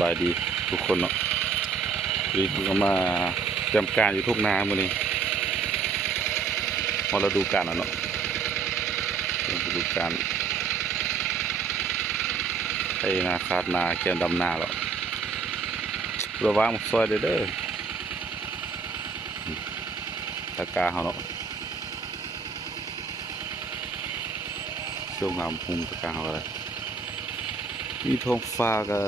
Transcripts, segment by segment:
บายดีทุกคนเนาะรีบก็มาเตรียมการอยู่ทุกนามื้อนี้พอเราดูการเนาะฤดูกาลไอ้นาขาดนาเกี่ยมดำนาหรอกระวังซอยเด้อตะกาเขาเนาะช่วงงามภูมิตะกาเขาอะไรมีท้องฟ้าก็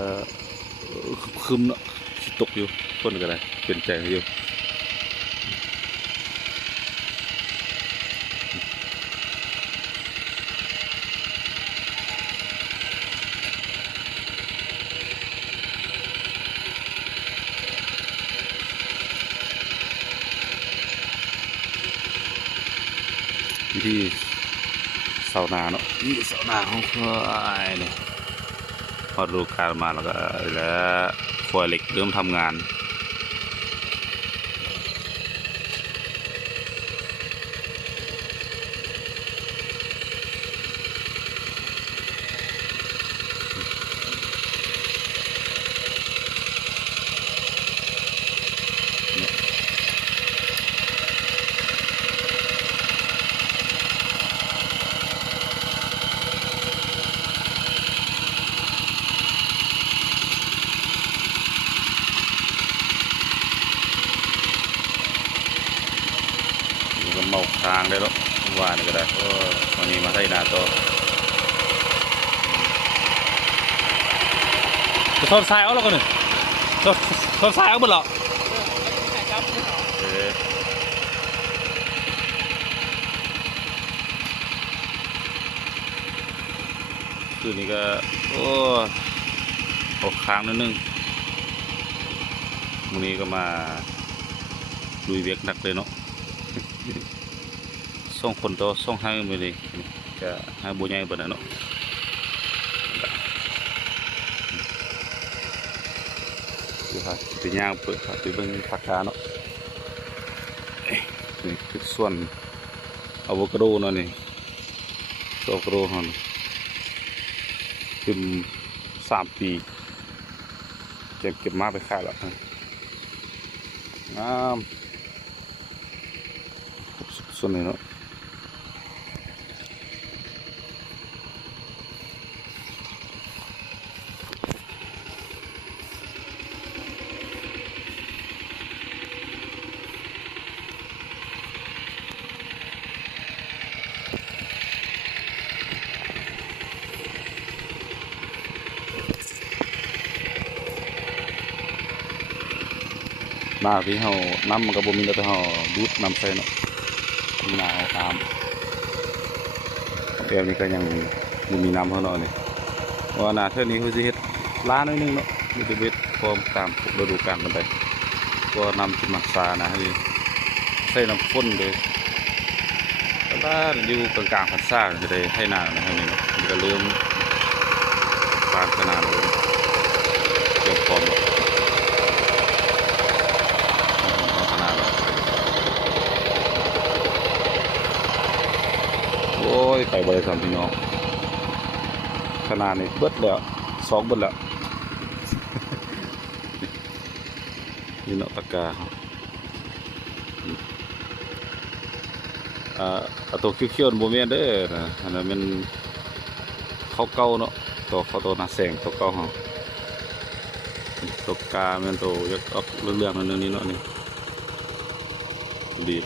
คึมเนาะสิตกอยู่คนก็ได้เป็นใจอยู่วิธีเสานาเนาะนี่เสานาของควายเนี่ยพอดูการมาแล้วก็แล้วควายเหล็กเริ่มทำงานก็เมาทางได้แล้วว่านี่ก็ได้ก็วันนี้มาไทยนาตัวจะทอดทรายเอาแล้วกันหนึ่งทอดทรายเอาหมดหรอคืนนี้ก็โอ้ออกค้างนิดนึงวันนี้ก็มาลุยเวียกหนักเลยเนาะส่งคนโตส่งให้มือดีจะให้บุญใหญ่เปิดเนาะดูครับเป็นย่างเปิดครับเป็นเบิ้งผักกาเนาะนี่คือส่วนอะโวคาโดเนาะนี่อะโวคาโดฮอนขึ้น3 ปีเก็บมาไปขายแล้วงามส่วนนี้เนาะนาที่เขาน้ำมันก็บ่มีแล้วแต่เขาดูดน้ำใส่เนาะนาเอาตามเดี๋ยวนี้ก็ยังบ่มีน้ำเขาเนาะนี่ว่านาเท่านี้เขาจะเฮ็ดล้านนึงเนาะมันจะเบ็ดพร้อมตามฤดูกาลกันไปก็นำจิมักษานะให้ใส่น้ำข้นเลยถ้าอยู่กลางๆพันซ่าจะได้ให้นานะให้นี่เนาะมันก็เริ่มปานขนาดเลยเกี่ยวพร้อมโอ้ยไปบริษัทพี่น้องขนาดนี้เบิดแล้ว2 เบิดแล้วนี่เนาะตะกาตัวเขียวๆโมเมนเด้อนะอันนั้นมันเขาเก่าเนาะตัวหน้าแสงตัวเก่าเขาตัวกามันตัวยักษ์ออกเรื่องๆนั่นนี่เนาะนี่ดี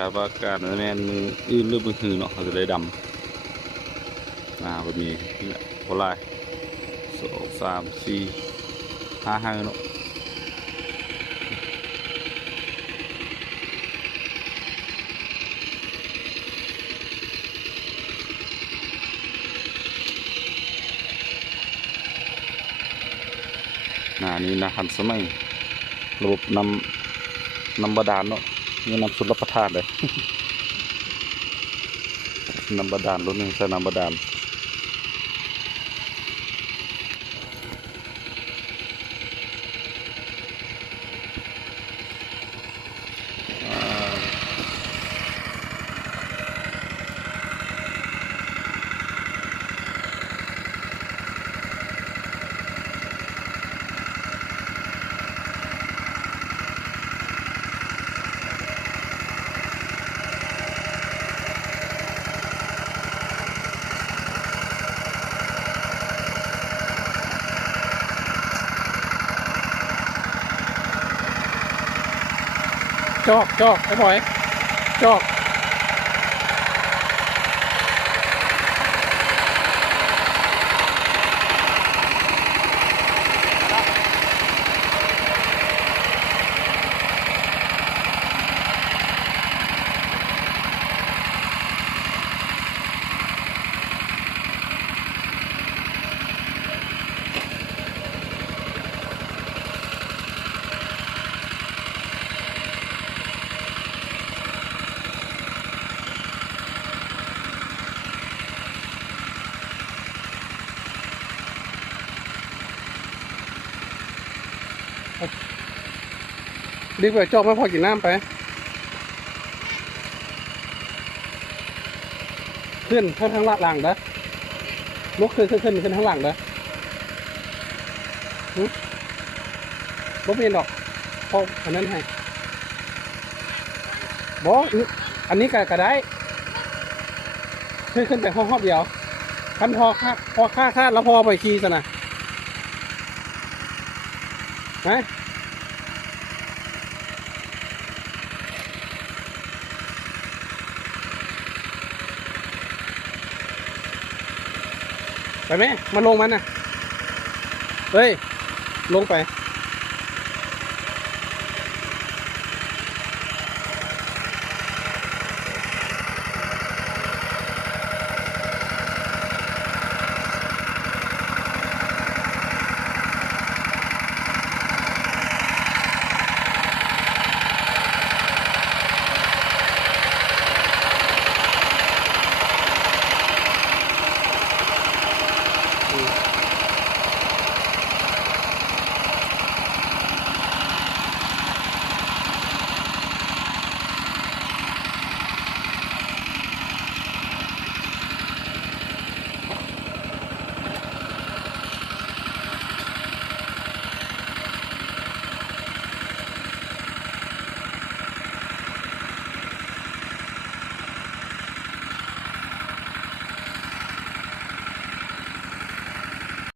คาดว่าการแม่นมืออื่นหรือมือหือเนาะเขาจะได้ดำแบบนี้นี่แหละโคลาย2 3 4 5เนาะนี่นะทันสมัยระบบน้ำบาดาลเนาะนี่น้ำสุรประทานเลย น้ำบาดาลรุ่นหนึ่งใส่น้ำบาดาล จอกจอกไอ้บอยจอกดีกว่าจอกไม่พอกินน้ำไปขึ้นข้างหลังเด้อลุกขึ้นข้างหลังเด้อบ่เป็นดอกพออันนั้นให้บ่อันนี้ก็ได้ขึ้นไปห้องเดียวคันพอค่าแล้วพอไปขี่ซะนะนะไปไหมมาลงมันนะเฮ้ยลงไป